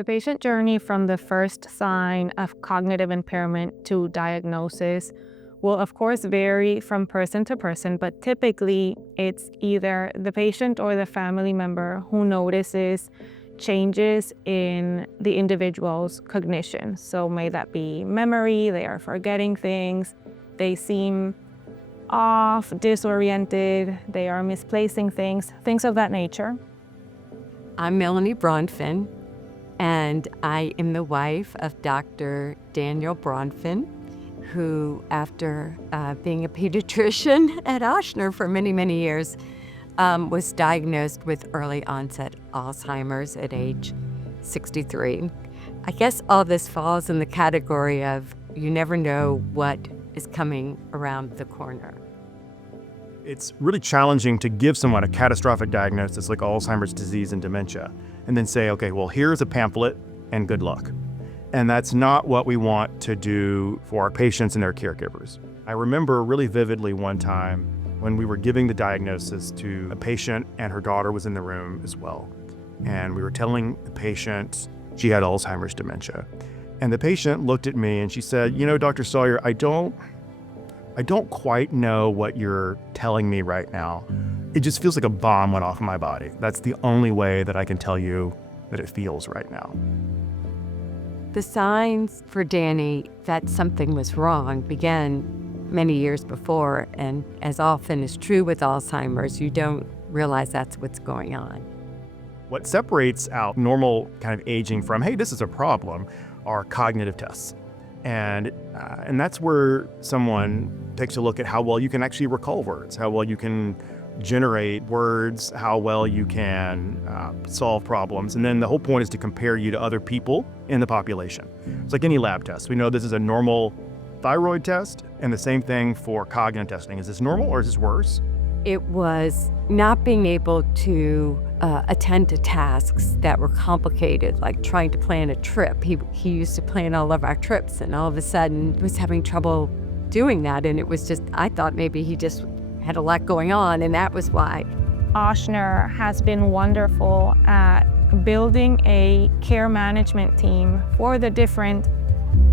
The patient journey from the first sign of cognitive impairment to diagnosis will, of course, vary from person to person, but typically it's either the patient or the family member who notices changes in the individual's cognition. So may that be memory, they are forgetting things, they seem off, disoriented, they are misplacing things of that nature. I'm Melanie Bronfin, and I am the wife of Dr. Daniel Bronfin, who, after being a pediatrician at Ochsner for many, many years, was diagnosed with early-onset Alzheimer's at age 63. I guess all this falls in the category of you never know what is coming around the corner. It's really challenging to give someone a catastrophic diagnosis like Alzheimer's disease and dementia, and then say, okay, well, here's a pamphlet and good luck. And that's not what we want to do for our patients and their caregivers. I remember really vividly one time when we were giving the diagnosis to a patient and her daughter was in the room as well. And we were telling the patient she had Alzheimer's dementia. And the patient looked at me and she said, you know, Dr. Sawyer, I don't quite know what you're telling me right now. It just feels like a bomb went off in my body. That's the only way that I can tell you that it feels right now. The signs for Danny that something was wrong began many years before, and as often is true with Alzheimer's, you don't realize that's what's going on. What separates out normal kind of aging from, hey, this is a problem, are cognitive tests. And that's where someone takes a look at how well you can actually recall words, how well you can generate words, how well you can solve problems. And then the whole point is to compare you to other people in the population. It's like any lab test. We know this is a normal thyroid test, and the same thing for cognitive testing. Is this normal or is this worse? It was not being able to attend to tasks that were complicated, like trying to plan a trip. He used to plan all of our trips, and all of a sudden was having trouble doing that. And it was just, I thought maybe he just had a lot going on, and that was why. Ochsner has been wonderful at building a care management team for the different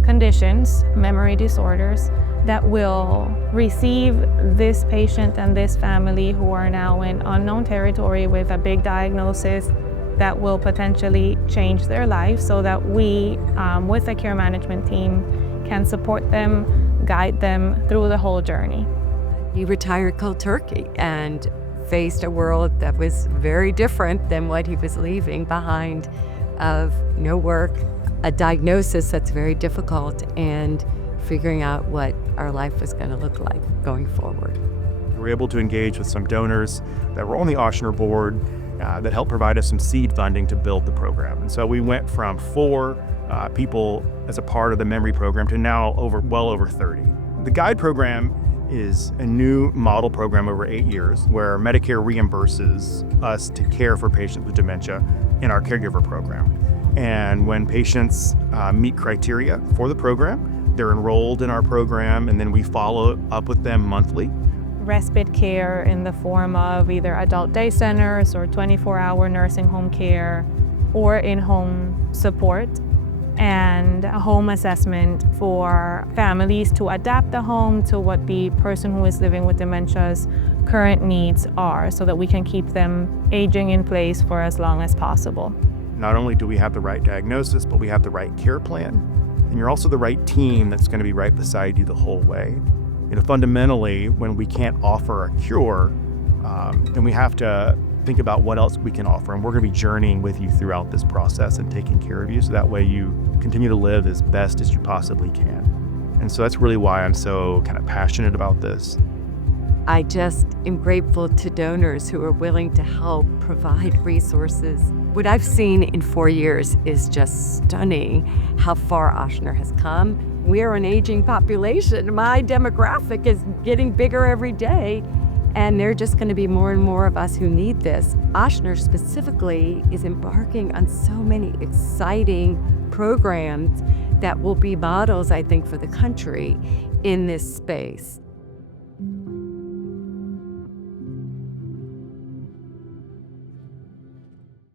conditions, memory disorders, that will receive this patient and this family who are now in unknown territory with a big diagnosis that will potentially change their life, so that we, with the care management team, can support them, guide them through the whole journey. He retired cold turkey and faced a world that was very different than what he was leaving behind, of no work, a diagnosis that's very difficult, and figuring out what our life was going to look like going forward. We were able to engage with some donors that were on the Ochsner board that helped provide us some seed funding to build the program. And so we went from 4 people as a part of the memory program to now well over 30. The GUIDE program is a new model program over 8 years where Medicare reimburses us to care for patients with dementia in our caregiver program. And when patients meet criteria for the program, they're enrolled in our program, and then we follow up with them monthly. Respite care in the form of either adult day centers or 24-hour nursing home care or in-home support, and a home assessment for families to adapt the home to what the person who is living with dementia's current needs are, so that we can keep them aging in place for as long as possible. Not only do we have the right diagnosis, but we have the right care plan. And you're also the right team that's going to be right beside you the whole way. You know, fundamentally, when we can't offer a cure, then we have to think about what else we can offer. And we're going to be journeying with you throughout this process and taking care of you, so that way you continue to live as best as you possibly can. And so that's really why I'm so kind of passionate about this. I just am grateful to donors who are willing to help provide resources. What I've seen in 4 years is just stunning, how far Ochsner has come. We're an aging population. My demographic is getting bigger every day, and there are just going to be more and more of us who need this. Ochsner specifically is embarking on so many exciting programs that will be models, I think, for the country in this space.